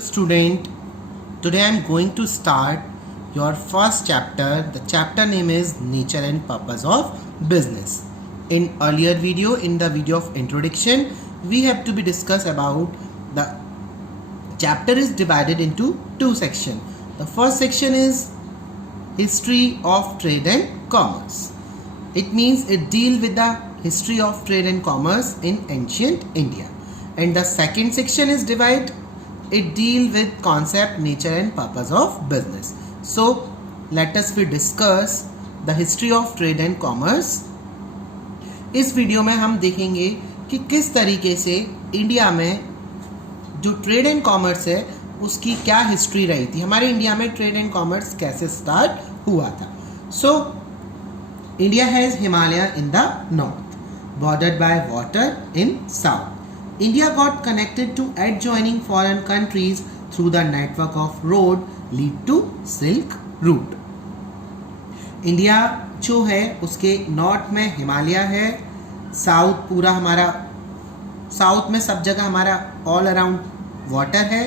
Student, today I am going to start your first chapter. The chapter name is Nature and Purpose of Business. In earlier video, in the video of introduction, we have to be discuss about the chapter is divided into two sections. The first section is History of Trade and Commerce. It means it deal with the history of trade and commerce in ancient India. And the second section is it deal with concept, nature and purpose of business. So let us we discuss the history of trade and commerce. इस video में हम देखेंगे कि किस तरीके से India में जो ट्रेड एंड कॉमर्स है उसकी क्या हिस्ट्री रही थी. हमारे इंडिया में ट्रेड एंड कॉमर्स कैसे स्टार्ट हुआ था. So India has Himalaya in the north, bordered by water in south. India got connected to adjoining foreign countries through the network of road lead to Silk Route. India जो है उसके north में हिमालय है, south पूरा हमारा south में सब जगह हमारा ऑल अराउंड वाटर है.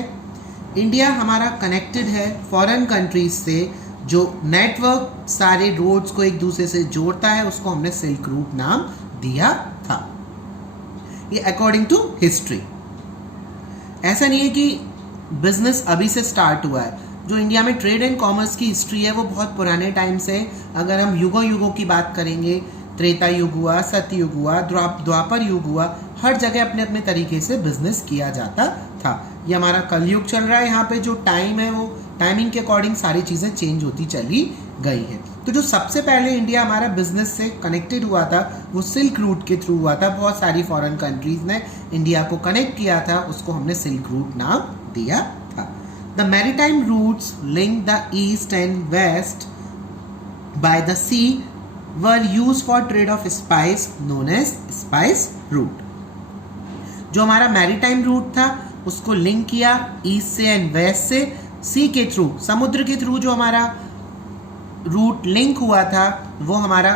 इंडिया हमारा कनेक्टेड है फॉरेन कंट्रीज से, जो नेटवर्क सारे रोड्स को एक दूसरे से जोड़ता है उसको हमने सिल्क रूट नाम दिया था. ये अकॉर्डिंग टू हिस्ट्री. ऐसा नहीं है कि बिजनेस अभी से स्टार्ट हुआ है. जो इंडिया में ट्रेड एंड कॉमर्स की हिस्ट्री है वो बहुत पुराने टाइम से. अगर हम युगों की बात करेंगे, त्रेता युग हुआ, सतयुग हुआ, द्वापर युग हुआ, हर जगह अपने अपने तरीके से बिजनेस किया जाता था. ये हमारा कलयुग चल रहा है. यहाँ पे जो टाइम है वो टाइमिंग के अकॉर्डिंग सारी चीज़ें चेंज होती चली गई है. तो जो सबसे पहले इंडिया हमारा बिजनेस से कनेक्टेड हुआ था वो सिल्क रूट के थ्रू हुआ था. बहुत सारी फॉरेन कंट्रीज ने इंडिया को कनेक्ट किया था, उसको हमने सिल्क रूट नाम दिया था. The maritime routes link the east and west by the sea were used for trade of spice known as spice route. जो हमारा मैरीटाइम रूट था उसको लिंक किया ईस्ट से एंड वेस्ट से, सी के थ्रू, समुद्र के थ्रू जो हमारा रूट लिंक हुआ था वो हमारा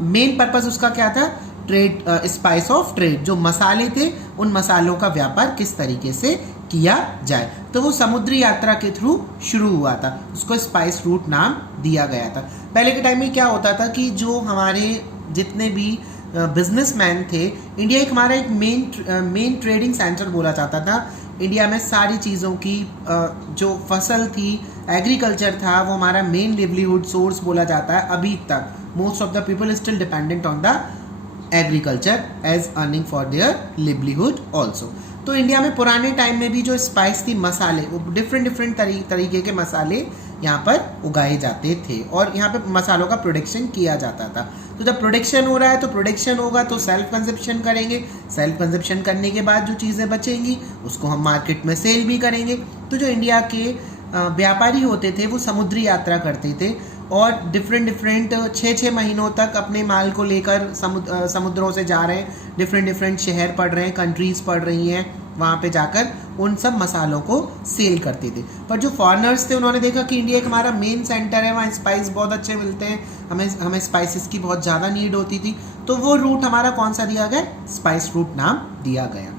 मेन पर्पस उसका क्या था, ट्रेड, स्पाइस ऑफ ट्रेड. जो मसाले थे उन मसालों का व्यापार किस तरीके से किया जाए, तो वो समुद्री यात्रा के थ्रू शुरू हुआ था, उसको स्पाइस रूट नाम दिया गया था. पहले के टाइम में क्या होता था कि जो हमारे जितने भी बिजनेसमैन थे, इंडिया एक हमारा एक मेन ट्रेडिंग सेंटर बोला जाता था. इंडिया में सारी चीज़ों की जो फसल थी, एग्रीकल्चर था, वो हमारा मेन लिवलीहुड सोर्स बोला जाता है. अभी तक most of the people still dependent on the agriculture as earning for their livelihood also. तो इंडिया में पुराने टाइम में भी जो स्पाइस थी, मसाले, वो डिफरेंट तरीके के मसाले यहाँ पर उगाए जाते थे और यहाँ पे मसालों का प्रोडक्शन किया जाता था. तो जब प्रोडक्शन हो रहा है तो प्रोडक्शन होगा तो सेल्फ कंजप्शन करेंगे. सेल्फ कंजप्शन करने के बाद जो चीज़ें बचेंगी उसको हम मार्केट में सेल भी करेंगे. तो जो इंडिया के व्यापारी होते थे वो समुद्री यात्रा करते थे और डिफरेंट 6 महीनों तक अपने माल को लेकर समुद्रों से जा रहे हैं, डिफरेंट शहर पढ़ रहे हैं, कंट्रीज़ पढ़ रही हैं, वहाँ पे जाकर उन सब मसालों को सेल करते थे. पर जो फॉरेनर्स थे उन्होंने देखा कि इंडिया एक हमारा मेन सेंटर है, वहाँ स्पाइस बहुत अच्छे मिलते हैं, हमें स्पाइसेस की बहुत ज़्यादा नीड होती थी. तो वो रूट हमारा कौन सा दिया गया, स्पाइस रूट नाम दिया गया.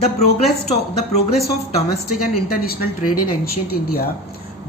The progress of domestic and international trade in ancient India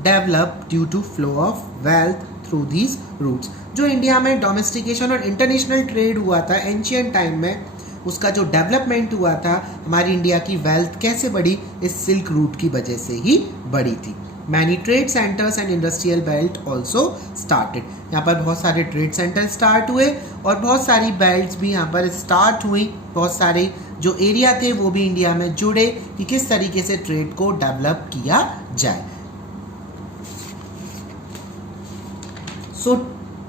developed due to flow of wealth through these routes. जो इंडिया में डोमेस्टिकेशन और इंटरनेशनल ट्रेड हुआ था एंशियंट टाइम में, उसका जो डेवलपमेंट हुआ था, हमारी इंडिया की वेल्थ कैसे बढ़ी, इस सिल्क रूट की वजह से ही बढ़ी थी. Many trade centres and industrial belt also started. यहाँ पर बहुत सारे ट्रेड सेंटर स्टार्ट हुए और बहुत सारी बेल्ट्स भी यहाँ पर स्टार्ट हुई. बहुत सारे जो एरिया थे वो भी इंडिया में जुड़े कि किस तरीके से ट्रेड को डेवलप किया जाए. So,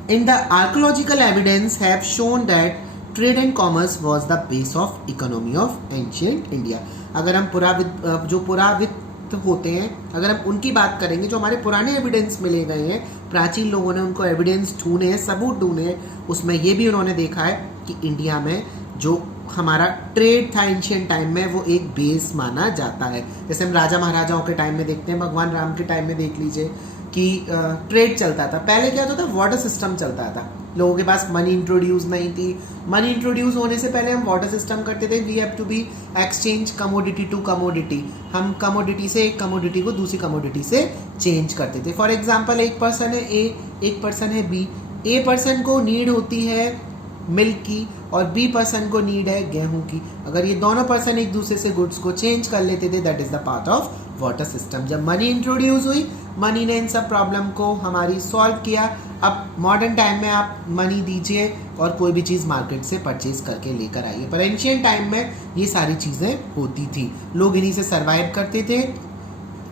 in the archaeological evidence have shown that trade and commerce was the base of economy of ancient India. अगर हम पुरावित्त होते हैं, अगर हम उनकी बात करेंगे, जो हमारे पुराने एविडेंस मिले गए हैं, प्राचीन लोगों ने उनको एविडेंस ढूंढे हैं, सबूत ढूंढे हैं, उसमें ये भी उन्होंने देखा है कि इंडिया में जो हमारा ट्रेड था एंशियंट टाइम में वो एक बेस माना जाता है. जैसे हम राजा महाराजाओं के टाइम में देखते हैं, भगवान राम के टाइम में देख लीजिए, कि ट्रेड चलता था। पहले क्या होता था, वाटर सिस्टम चलता था, लोगों के पास मनी इंट्रोड्यूस नहीं थी। मनी इंट्रोड्यूस होने से पहले हम वाटर सिस्टम करते थे, we have to be exchange commodity to commodity. हम कमोडिटी से एक कमोडिटी को दूसरी कमोडिटी से चेंज करते थे। फॉर एग्जांपल एक पर्सन है ए, एक पर्सन है बी। ए पर्सन को नीड होती है मिल्क की और बी पर्सन को नीड है गेहूं की। अगर ये दोनों पर्सन एक दूसरे से गुड्स को चेंज कर लेते थे, that is the part of water system. जब मनी इंट्रोड्यूस हुई, मनी ने इन सब प्रॉब्लम को हमारी सॉल्व किया। अब मॉडर्न टाइम में आप मनी दीजिए और कोई भी चीज़ मार्केट से परचेज करके लेकर आइए, पर एंशियंट टाइम में ये सारी चीज़ें होती थी, लोग इन्हीं से सर्वाइव करते थे,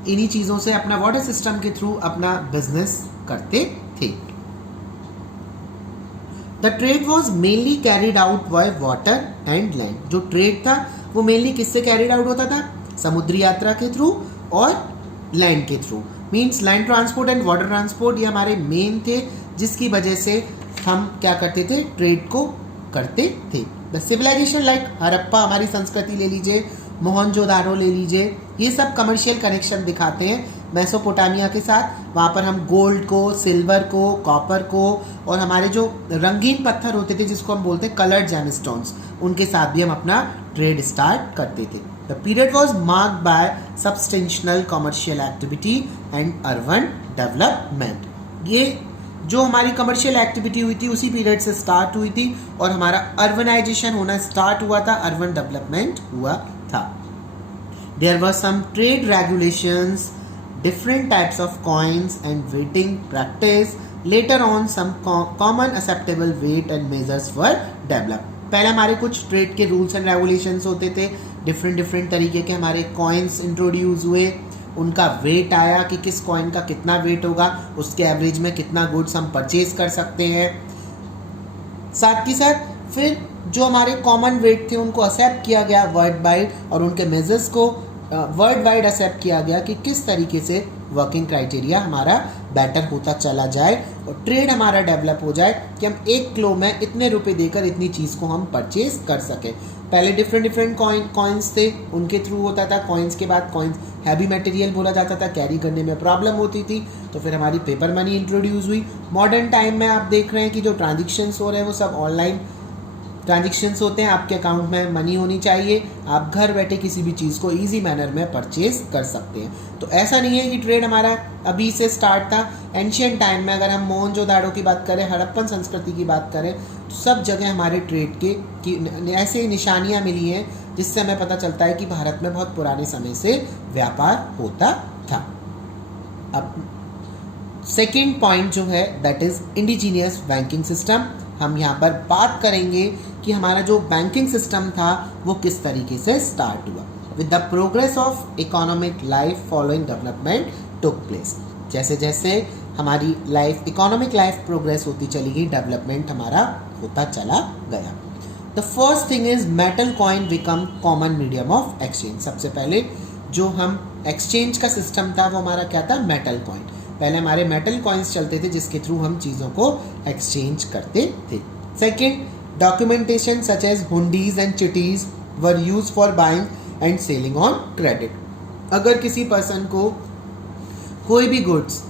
इन्हीं चीज़ों से अपना वाटर सिस्टम के थ्रू अपना बिजनेस करते थे। The trade was mainly carried out by water and land. जो ट्रेड था वो मेनली किससे कैरिड आउट होता था, समुद्री यात्रा के थ्रू और लैंड के through. Means land transport and water transport ये हमारे मेन थे, जिसकी वजह से हम क्या करते थे, ट्रेड को करते थे। द सिविलाइजेशन लाइक हड़प्पा, हमारी संस्कृति ले लीजिए, मोहनजोदारो ले लीजिए, ये सब कमर्शियल कनेक्शन दिखाते हैं मेसोपोटामिया के साथ। वहाँ पर हम गोल्ड को, सिल्वर को, कॉपर को और हमारे जो रंगीन पत्थर होते थे जिसको हम बोलते हैं कलर्ड जेमस्टोन्स, उनके साथ भी हम अपना ट्रेड स्टार्ट करते थे। The period was marked by substantial commercial activity and urban development. ये जो हमारी कमर्शियल एक्टिविटी हुई थी उसी पीरियड से स्टार्ट हुई थी और हमारा अर्बनाइजेशन होना स्टार्ट हुआ था, अर्बन डेवलपमेंट हुआ था। There were some trade regulations, different types of coins and weighting practice. Later on some common acceptable weight and measures were developed. पहले हमारे कुछ ट्रेड के रूल्स एंड रेगुलेशंस होते थे, डिफरेंट तरीके के हमारे कॉइन्स इंट्रोड्यूस हुए, उनका वेट आया कि किस कॉइन का कितना वेट होगा, उसके एवरेज में कितना गुड्स हम परचेज कर सकते हैं। साथ ही साथ फिर जो हमारे कॉमन वेट थे उनको एक्सेप्ट किया गया वर्ल्ड वाइड और उनके मेजर्स को वर्ल्ड वाइड एक्सेप्ट किया गया कि किस तरीके से वर्किंग क्राइटेरिया हमारा बेटर होता चला जाए और ट्रेड हमारा डेवलप हो जाए कि हम एक किलो में इतने रुपए देकर इतनी चीज़ को हम परचेज कर सकें। पहले डिफरेंट कॉइन्स थे, उनके थ्रू होता था। कॉइन्स के बाद कॉइन्स हैवी मटेरियल बोला जाता था, कैरी करने में प्रॉब्लम होती थी, तो फिर हमारी पेपर मनी इंट्रोड्यूस हुई। मॉडर्न टाइम में आप देख रहे हैं कि जो ट्रांजेक्शन्स हो रहे हैं वो सब ऑनलाइन ट्रांजेक्शन्स होते हैं। आपके अकाउंट में मनी होनी चाहिए, आप घर बैठे किसी भी चीज़ को इजी मैनर में परचेज कर सकते हैं। तो ऐसा नहीं है कि ट्रेड हमारा अभी से स्टार्ट था। एंशियंट टाइम में अगर हम मोहनजोदाड़ो की बात करें, हड़प्पन संस्कृति की बात करें, तो सब जगह हमारे ट्रेड की ऐसे निशानियाँ मिली हैं जिससे हमें पता चलता है कि भारत में बहुत पुराने समय से व्यापार होता था। अब सेकेंड पॉइंट जो है that is indigenous banking system. हम यहाँ पर बात करेंगे कि हमारा जो बैंकिंग सिस्टम था वो किस तरीके से स्टार्ट हुआ। With the progress of economic life following development took place. जैसे जैसे हमारी लाइफ, इकोनॉमिक लाइफ प्रोग्रेस होती चली गई, डेवलपमेंट हमारा होता चला गया। The first thing is metal coin become common medium of exchange. सबसे पहले जो हम एक्सचेंज का सिस्टम था वो हमारा क्या था, मेटल कॉइन। पहले हमारे मेटल कॉइन्स चलते थे जिसके थ्रू हम चीज़ों को एक्सचेंज करते थे। Second, documentation such as hundis and chitties were used for buying and selling on credit. अगर किसी पर्सन को कोई भी गुड्स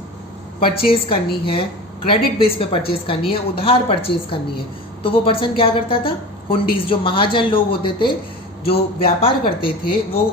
परचेज करनी है, क्रेडिट बेस पे परचेज करनी है, उधार परचेज करनी है, तो वो पर्सन क्या करता था, हुंडीज, जो महाजन लोग होते थे जो व्यापार करते थे वो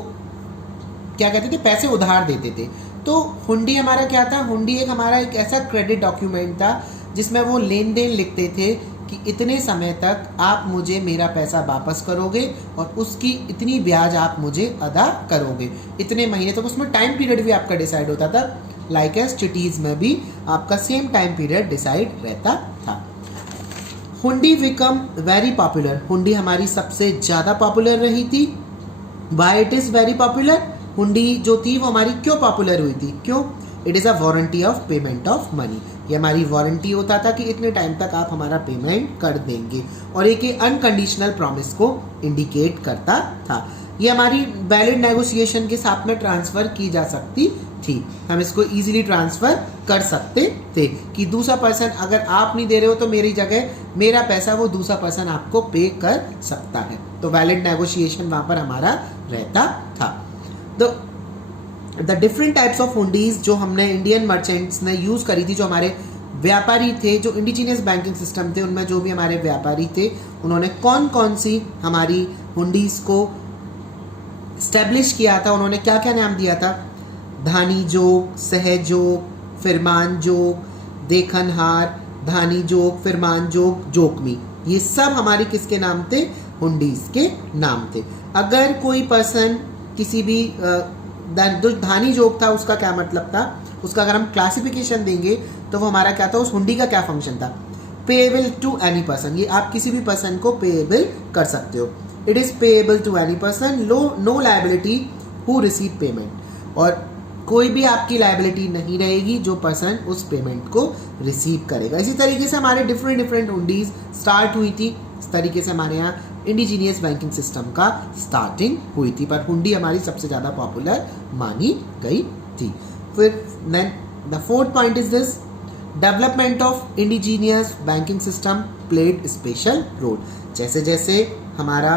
क्या कहते थे, पैसे उधार देते थे। तो हुंडी हमारा क्या था, हुंडी एक हमारा एक ऐसा क्रेडिट डॉक्यूमेंट था जिसमें वो लेन देन लिखते थे कि इतने समय तक आप मुझे मेरा पैसा वापस करोगे और उसकी इतनी ब्याज आप मुझे अदा करोगे इतने महीने तक। तो उसमें टाइम पीरियड भी आपका डिसाइड होता था, लाइक एज चिटीज में भी आपका सेम टाइम पीरियड डिसाइड रहता था। हुंडी बिकम वेरी पॉपुलर। हुंडी हमारी सबसे ज़्यादा पॉपुलर रही थी। Why it is very popular? हुंडी जो थी वो हमारी क्यों पॉपुलर हुई थी, क्यों? It is a warranty of payment of money. ये हमारी वारंटी होता था कि इतने टाइम तक आप हमारा पेमेंट कर देंगे और एक अनकंडीशनल प्रॉमिस को इंडिकेट करता था। ये हमारी वैलिड नेगोशिएशन के साथ में ट्रांसफ़र की जा सकती थी। हम इसको इजीली ट्रांसफ़र कर सकते थे कि दूसरा पर्सन, अगर आप नहीं दे रहे हो तो मेरी जगह मेरा पैसा वो दूसरा पर्सन आपको पे कर सकता है। तो वैलिड नेगोशिएशन वहाँ पर हमारा रहता था। तो the different types of hundis जो हमने इंडियन मर्चेंट्स ने यूज़ करी थी, जो हमारे व्यापारी थे, जो इंडिजीनियस बैंकिंग सिस्टम थे, उनमें जो भी हमारे व्यापारी थे, उन्होंने कौन कौन सी हमारी हुंडीज को स्टैब्लिश किया था, उन्होंने क्या क्या नाम दिया था, धानी जोग, सहजोग, फिरमान जोग, देखनहार, धानी जोग, फिरमान जोग, जोकमी, ये सब हमारे किसके नाम थे, हुंडीज के नाम थे। अगर कोई पर्सन किसी भी जो धानी जोग था उसका क्या मतलब था, उसका अगर हम क्लासिफिकेशन देंगे तो वो हमारा क्या था, उस हुंडी का क्या फंक्शन था, पेएबल टू एनी पर्सन, ये आप किसी भी पर्सन को पेएबल कर सकते हो। It is payable to any person, no liability who receive payment, और कोई भी आपकी लायबिलिटी नहीं रहेगी जो पर्सन उस पेमेंट को रिसीव करेगा। इसी तरीके से हमारे डिफरेंट हुंडीज स्टार्ट हुई थी, इस तरीके से हमारे यहाँ इंडिजीनियस बैंकिंग सिस्टम का स्टार्टिंग हुई थी, पर हुंडी हमारी सबसे ज़्यादा पॉपुलर मानी गई थी। फिर then the fourth point is this, development of indigenous banking system played special role. जैसे जैसे हमारा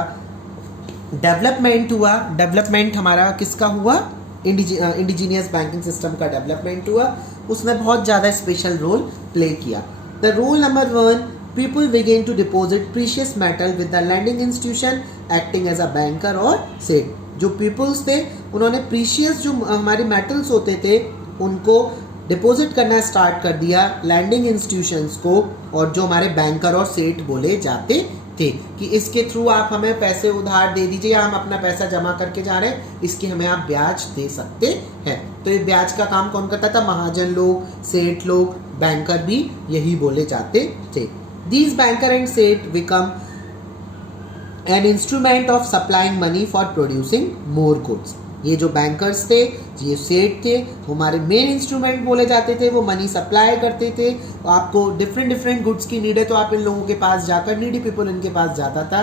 डेवलपमेंट हुआ, डेवलपमेंट हमारा किसका हुआ, इंडिजीनियस बैंकिंग सिस्टम का डेवलपमेंट हुआ, उसने बहुत ज़्यादा स्पेशल रोल प्ले किया। The role number 1, people began to deposit precious metal with the lending institution acting as a banker और सेठ। जो पीपल्स थे उन्होंने प्रीशियस जो हमारे मेटल्स होते थे उनको डिपॉजिट करना स्टार्ट कर दिया लैंडिंग इंस्टीट्यूशंस को, और जो हमारे बैंकर और सेठ बोले जाते थे कि इसके थ्रू आप हमें पैसे उधार दे दीजिए, या हम अपना पैसा जमा करके जा रहे हैं, इसके हमें आप ब्याज दे सकते हैं। तो ये ब्याज का काम कौन करता था, महाजन लोग, सेठ लोग, बैंकर भी यही बोले जाते थे। These banker and सेठ become an instrument of supplying money for producing more goods। ये जो बैंकर्स थे, ये सेठ थे, हमारे मेन इंस्ट्रूमेंट बोले जाते थे, वो मनी सप्लाई करते थे। आपको डिफरेंट गुड्स की नीड है तो आप इन लोगों के पास जाकर, नीडी पीपल इनके पास जाता था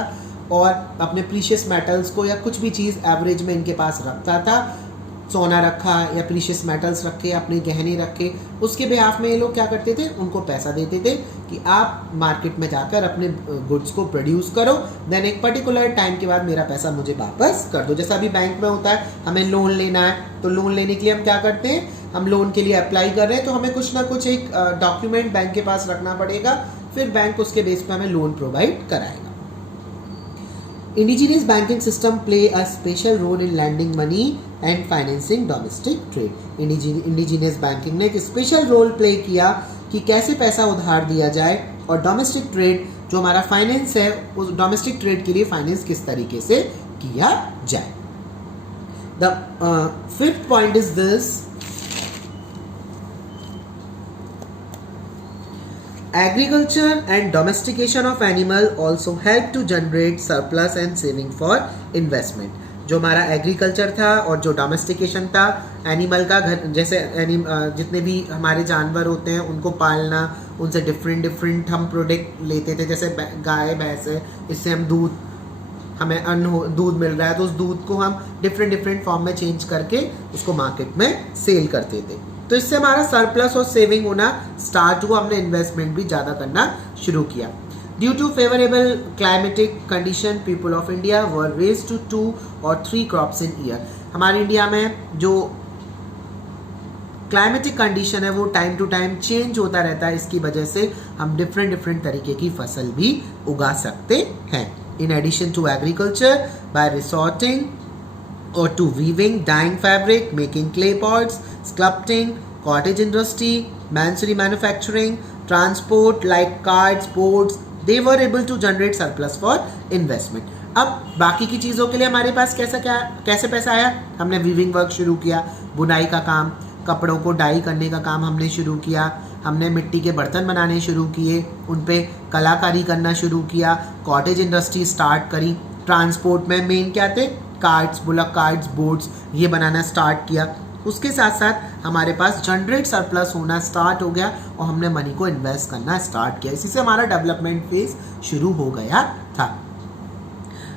और अपने प्रीशियस मेटल्स को या कुछ भी चीज़ एवरेज में इनके पास रखता था, सोना रखा या प्रीशियस मेटल्स रखे, अपने गहने रखे, उसके बिहाफ में ये लोग क्या करते थे, उनको पैसा देते थे कि आप मार्केट में जाकर अपने गुड्स को प्रोड्यूस करो, देन एक पर्टिकुलर टाइम के बाद मेरा पैसा मुझे वापस कर दो। जैसा अभी बैंक में होता है, हमें लोन लेना है तो लोन लेने के लिए हम क्या करते हैं, हम लोन के लिए अप्लाई कर रहे हैं तो हमें कुछ ना कुछ एक डॉक्यूमेंट बैंक के पास रखना पड़ेगा, फिर बैंक उसके बेस पे हमें लोन प्रोवाइड कराएगा। Indigenous banking system play a special role in lending money and financing domestic trade। Indigenous banking ने एक स्पेशल रोल प्ले किया कि कैसे पैसा उधार दिया जाए और डोमेस्टिक ट्रेड जो हमारा फाइनेंस है, उस डोमेस्टिक ट्रेड के लिए फाइनेंस किस तरीके से किया जाए। The fifth point is this, agriculture and domestication of animal also help to generate surplus and saving for investment। जो हमारा एग्रीकल्चर था और जो डोमेस्टिकेशन था, एनिमल का घर, जैसे जितने भी हमारे जानवर होते हैं उनको पालना, उनसे डिफरेंट हम प्रोडक्ट लेते थे, जैसे गाय भैंस है, इससे हम हमें दूध मिल रहा है तो उस दूध को हम डिफरेंट फॉर्म में चेंज करके उसको मार्केट में सेल करते थे। तो इससे हमारा सरप्लस और सेविंग होना स्टार्ट हुआ, हमने इन्वेस्टमेंट भी ज़्यादा करना शुरू किया। Due to favourable climatic condition people of India were raised to 2 or 3 crops in year. हमारे इंडिया में जो क्लाइमेटिक कंडीशन है वो टाइम टू टाइम चेंज होता रहता है, इसकी वजह से हम डिफरेंट तरीके की फसल भी उगा सकते हैं। In addition to agriculture, by resorting or to weaving, dyeing fabric, making clay pots, sculpting, cottage industry, masonry manufacturing, transport like carts, boats, they were able to generate surplus for investment। अब बाकी की चीज़ों के लिए हमारे पास कैसे पैसा आया, हमने वीविंग वर्क शुरू किया, बुनाई का काम, कपड़ों को डाई करने का काम हमने शुरू किया, हमने मिट्टी के बर्तन बनाने शुरू किए, उन पे कलाकारी करना शुरू किया, कॉटेज इंडस्ट्री स्टार्ट करी, ट्रांसपोर्ट में मेन क्या थे, कार्ड्स, बुलक कार्ड्स, बोट्स, ये बनाना स्टार्ट किया। उसके साथ साथ हमारे पास जनरेट सरप्लस होना स्टार्ट हो गया और हमने मनी को इन्वेस्ट करना स्टार्ट किया। इसी से हमारा डेवलपमेंट फेज शुरू हो गया था।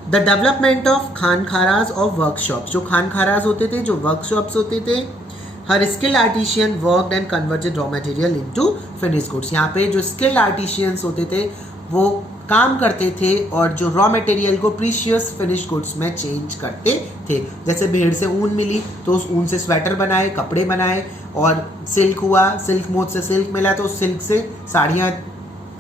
द डेवलपमेंट ऑफ खानखाराज और वर्कशॉप्स, जो खानखाराज होते थे, जो वर्कशॉप्स होते थे, हर skilled artisans worked and converted raw material into finished goods. यहाँ पे जो स्किल्ड आर्टिशियंस होते थे वो काम करते थे और जो रॉ मटेरियल को प्रीशियस फिनिश गुड्स में चेंज करते थे। जैसे भेड़ से ऊन मिली तो उस ऊन से स्वेटर बनाए, कपड़े बनाए, और सिल्क हुआ, सिल्क मोथ से सिल्क मिला तो उस सिल्क से साड़ियाँ,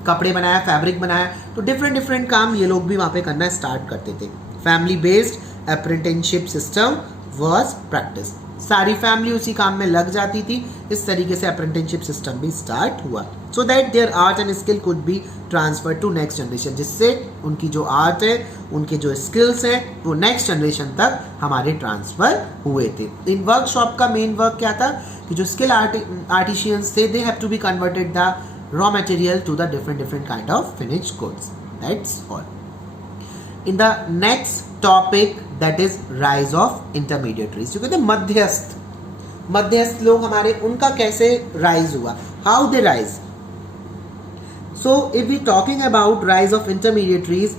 कपड़े बनाया, फैब्रिक बनाया। तो डिफरेंट काम ये लोग भी वहाँ पे करना स्टार्ट करते थे। Family based apprenticeship system was practice, सारी फैमिली उसी काम में लग जाती थी। इस तरीके से अप्रेंटिसशिप सिस्टम भी स्टार्ट हुआ, so that their art and skill could be transfer to next generation, जिससे उनकी जो आर्ट है, उनके जो स्किल्स हैं, वो नेक्स्ट जनरेशन तक हमारे ट्रांसफर हुए थे। इन वर्कशॉप का मेन वर्क क्या था कि जो स्किल आर्टिशियंस थे, they have to be converted the raw material to the different kind of finished goods. That's all. In the next topic, that is rise of intermediaries, जो कहते हैं मध्यस्थ लोग हमारे, उनका कैसे rise हुआ, how they rise. So if we talking about rise of intermediaries,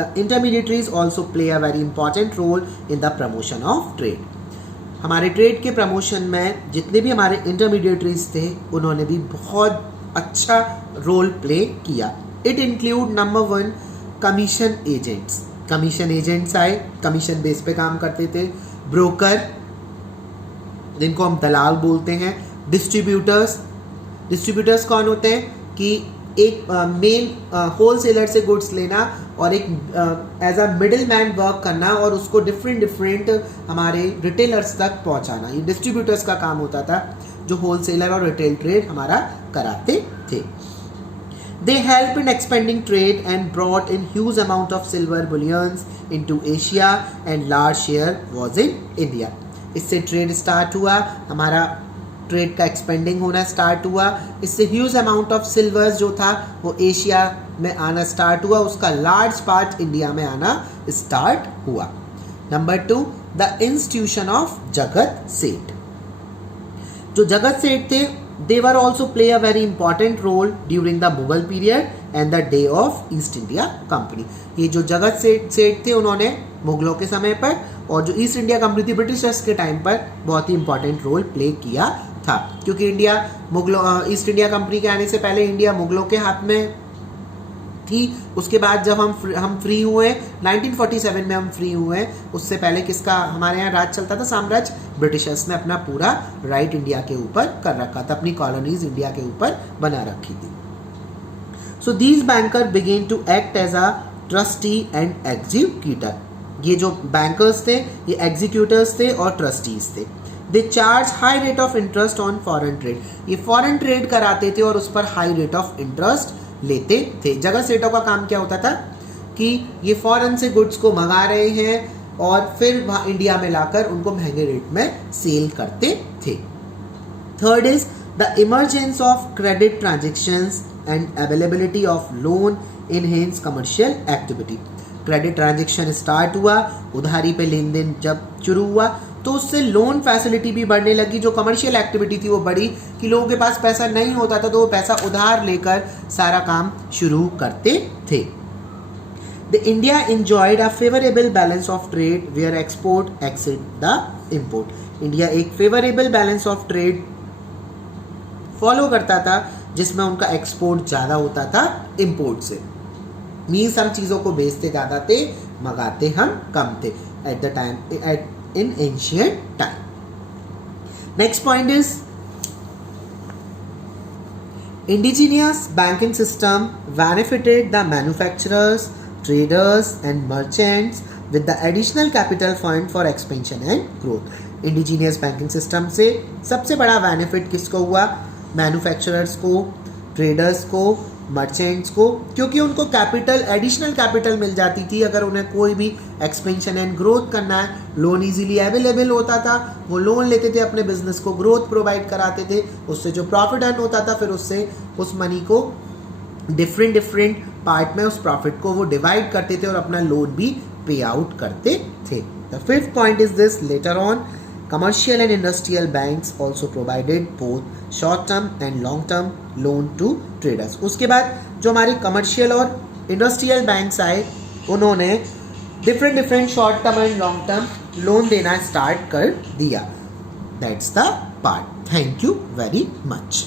the intermediaries also play a very important role in the promotion of trade. हमारे ट्रेड के प्रमोशन में जितने भी हमारे इंटरमीडिएटरीज थे, उन्होंने भी बहुत अच्छा रोल प्ले किया। It include number 1 commission agents. Commission agents आए, कमीशन बेस पे काम करते थे। ब्रोकर, जिनको हम दलाल बोलते हैं। डिस्ट्रीब्यूटर्स कौन होते हैं कि एक मेन होलसेलर से गुड्स लेना और एक as a middle man work करना और उसको डिफरेंट हमारे रिटेलर्स तक पहुंचाना। ये डिस्ट्रीब्यूटर्स का काम होता था, जो होलसेलर और रिटेल ट्रेड हमारा कराते थे। They help in expanding trade and brought in huge amount of silver bullions into Asia and large share was in India. इससे ट्रेड स्टार्ट हुआ, हमारा ट्रेड का एक्सपेंडिंग होना स्टार्ट हुआ। इससे ह्यूज अमाउंट ऑफ सिल्वर जो था वो एशिया में आना स्टार्ट हुआ, उसका लार्ज पार्ट इंडिया में आना स्टार्ट हुआ। नंबर 2, द इंस्टीट्यूशन ऑफ जगत सेठ। जो जगत सेठ थे, they were also play a very important role during the Mughal period and the day of East India Company. ये जो जगत सेठ थे, उन्होंने मुगलों के समय पर और जो ईस्ट इंडिया कंपनी थी ब्रिटिशर्स के टाइम पर बहुत ही इंपॉर्टेंट रोल प्ले किया था, क्योंकि ईस्ट इंडिया कंपनी के आने से पहले इंडिया मुगलों के हाथ में थी। उसके बाद जब हम फ्री हुए 1947 में हम फ्री हुए, उससे पहले किसका हमारे यहाँ राज चलता था? साम्राज्य। ब्रिटिशर्स ने अपना पूरा राइट इंडिया के ऊपर कर रखा था, अपनी कॉलोनीज इंडिया के ऊपर बना रखी थी। So these banker began to act as a trustee and executor. ये जो बैंकर्स थे, ये एग्जीक्यूटर्स थे और ट्रस्टीज थे। They charge high rate of interest on foreign trade. ये फॉरेन ट्रेड कराते थे और उस पर हाई रेट ऑफ इंटरेस्ट लेते थे। जगत सेठों का काम क्या होता था कि ये फॉरेन से गुड्स को मंगा रहे हैं और फिर वहाँ इंडिया में लाकर उनको महंगे रेट में सेल करते थे। Third is the emergence of credit transactions and availability of loan enhance commercial activity. Credit transaction start हुआ, उधारी पे लेन देन जब शुरू हुआ तो उससे लोन फैसिलिटी भी बढ़ने लगी। जो कमर्शियल एक्टिविटी थी वो बढ़ी कि लोगों के पास पैसा नहीं होता था तो वो पैसा उधार लेकर सारा काम शुरू करते थे। The India enjoyed a favorable balance of trade where export exceed the import। India एक favourable balance of trade follow करता था जिसमें उनका एक्सपोर्ट ज़्यादा होता था इम्पोर्ट से। मीन्स हम चीज़ों को बेचते ज़्यादा थे, मंगाते हम कम थे at the time in ancient time. Next point is indigenous banking system benefited the manufacturers, traders and merchants with the additional capital fund for expansion and growth. Indigenous banking system से सबसे बड़ा बेनिफिट किसको हुआ? Manufacturers को, traders को, merchants को, क्योंकि उनको कैपिटल, एडिशनल कैपिटल मिल जाती थी। अगर उन्हें कोई भी एक्सपेंशन एंड ग्रोथ करना है, लोन इजीली अवेलेबल होता था, वो लोन लेते थे, अपने बिजनेस को ग्रोथ प्रोवाइड कराते थे, उससे जो प्रॉफिट अर्न होता था फिर उससे उस मनी को डिफरेंट पार्ट में उस प्रॉफिट को वो डिवाइड करते थे और अपना लोन भी पे आउट करते थे। The fifth point is this, later on commercial and industrial banks also provided both short term and long term loan to traders। उसके बाद जो हमारी कमर्शियल और इंडस्ट्रियल बैंक्स आए, उन्होंने different short term and long term loan देना start कर दिया। That's the part. Thank you very much.